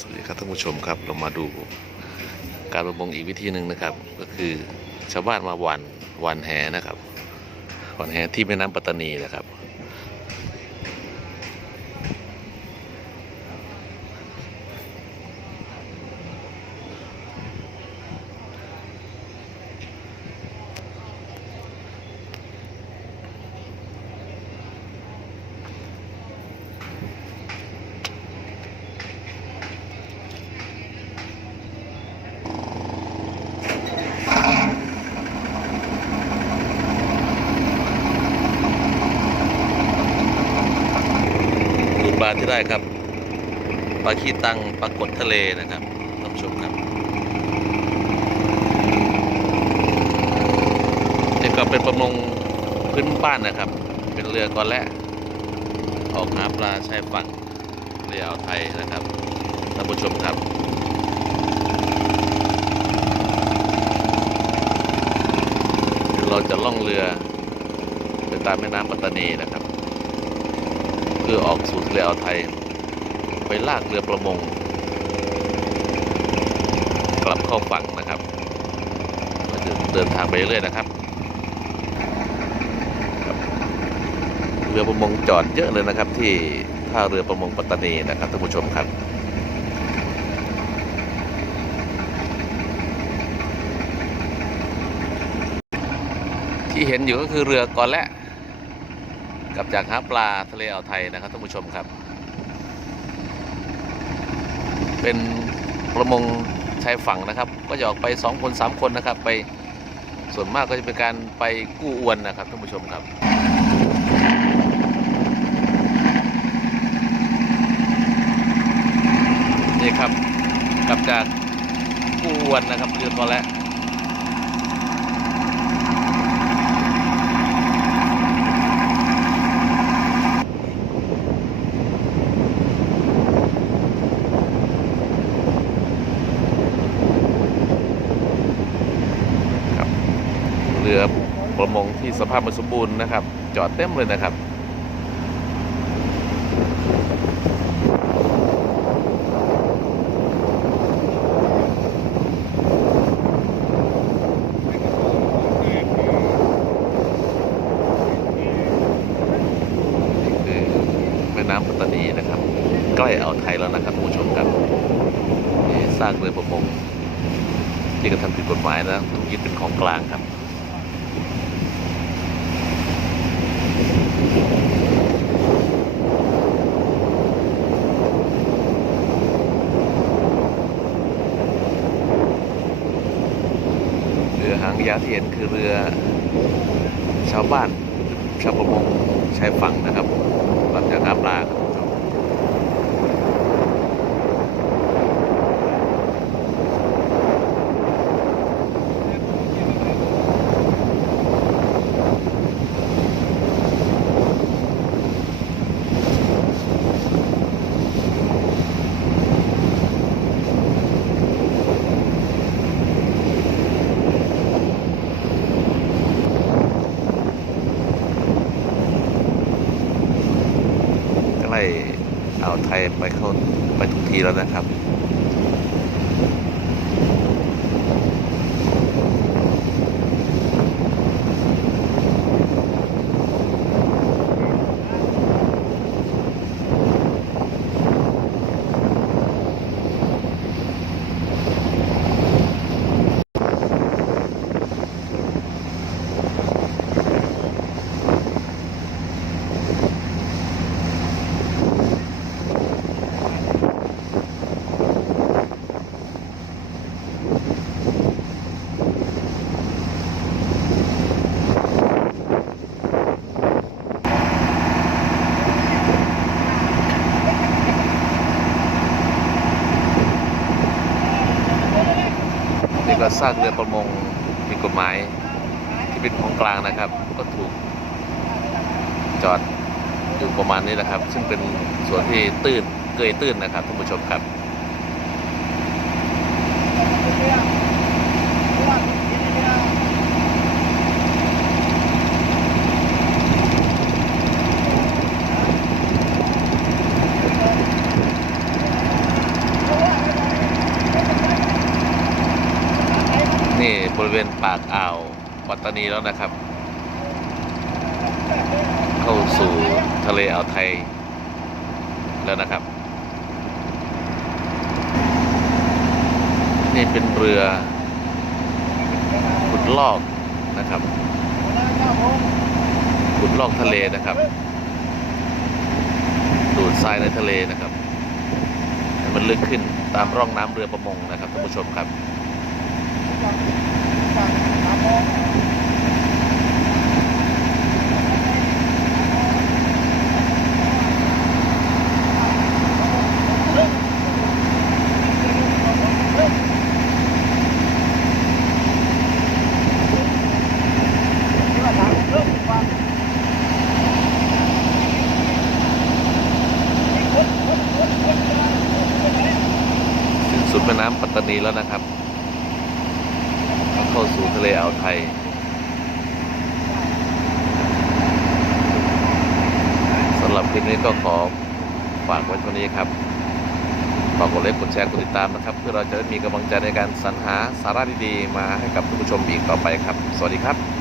สวัสดีครับท่านผู้ชมครับ เรามาดูการประมงอีกวิธีหนึ่งนะครับ ก็คือชาวบ้านมาวันวันแหนะครับวันแหที่แม่น้ำปัตตานีนะครับ ลาที่ได้ครับปลาขี้ตังปลากดทะเลนะครับท่านผู้ชมครับนี่ก็เป็นประมงพื้นบ้านนะครับ เป็นเรือก่อนแรกออกหาปลาชายฝั่งเรืออ่าวไทยนะครับท่านผู้ชมครับเราจะล่องเรือไปตามแม่น้ำปัตตานีนะครับ รือออกสู่ทะเลอ่าวไทย ไปลากเรือประมง กลับเข้าฝั่งนะครับเราจะเดินทางไปเรื่อยๆนะครับเรือประมงจอดเยอะเลยนะครับ ที่ท่าเรือประมงปัตตานีนะครับท่านผู้ชมครับที่เห็นอยู่ก็คือเรือกอนและ กับจากหาปลาทะเลอ่าวไทยนะครับท่านผู้ชมครับ เป็นประมงชายฝั่งนะครับ ก็จะออกไปสองคนสามคนนะครับ ไปส่วนมากก็จะเป็นการไปกู้อวนนะครับท่านผู้ชมครับนี่ครับกลับจากกู้อวนนะครับเรือกอนและ เรือ ประมงที่สภาพมันสมบูรณ์นะครับ จอดเต็มเลยนะครับนี่คือแม่น้ำปัตตานีนะครับ ใกล้อ่าวไทยแล้วนะครับผู้ชมครับสร้างเรือประมงที่กระทำผิดกฎหมายนะถูกยึดเป็นของกลางครับ เรือหางยาวที่เห็นคือเรือชาวบ้านชาวประมงชายฝั่งนะครับกลับจากหาปลาครับใกล้อ่าวไทยไปเข้าไปทุกทีแล้วนะครับ นี่ก็สร้างเรือประมงผิดกฎหมายที่เป็นของกลางนะครับ ก็ถูกจอดอยู่ประมาณนี้นะครับ ซึ่งเป็นส่วนที่ตื้นเกยตื้นนะครับท่านผู้ชมครับ ริเวณปากอ่าวปัตตานีแล้วนะครับ เข้าสู่ทะเลอ่าวไทยแล้วนะครับ นี่เป็นเรือขุดลอกนะครับขุดลอกทะเลนะครับ ดูดทรายในทะเลนะครับให้มันลึกขึ้นตามร่องน้ำเรือประมงนะครับท่านผู้ชมครับ สุดแม่น้ำปัตตานีแล้วนะครับ เข้าสู่ทะเลอ่าวไทย สำหรับคลิปนี้ก็ขอฝากไว้เท่านี้ครับฝากกดไลค์กดแชร์กดติดตามนะครับ เพื่อเราจะได้มีกำลังใจในการสรรหาสาระดีๆ มาให้กับท่านผู้ชมอีกต่อไปครับ สวัสดีครับ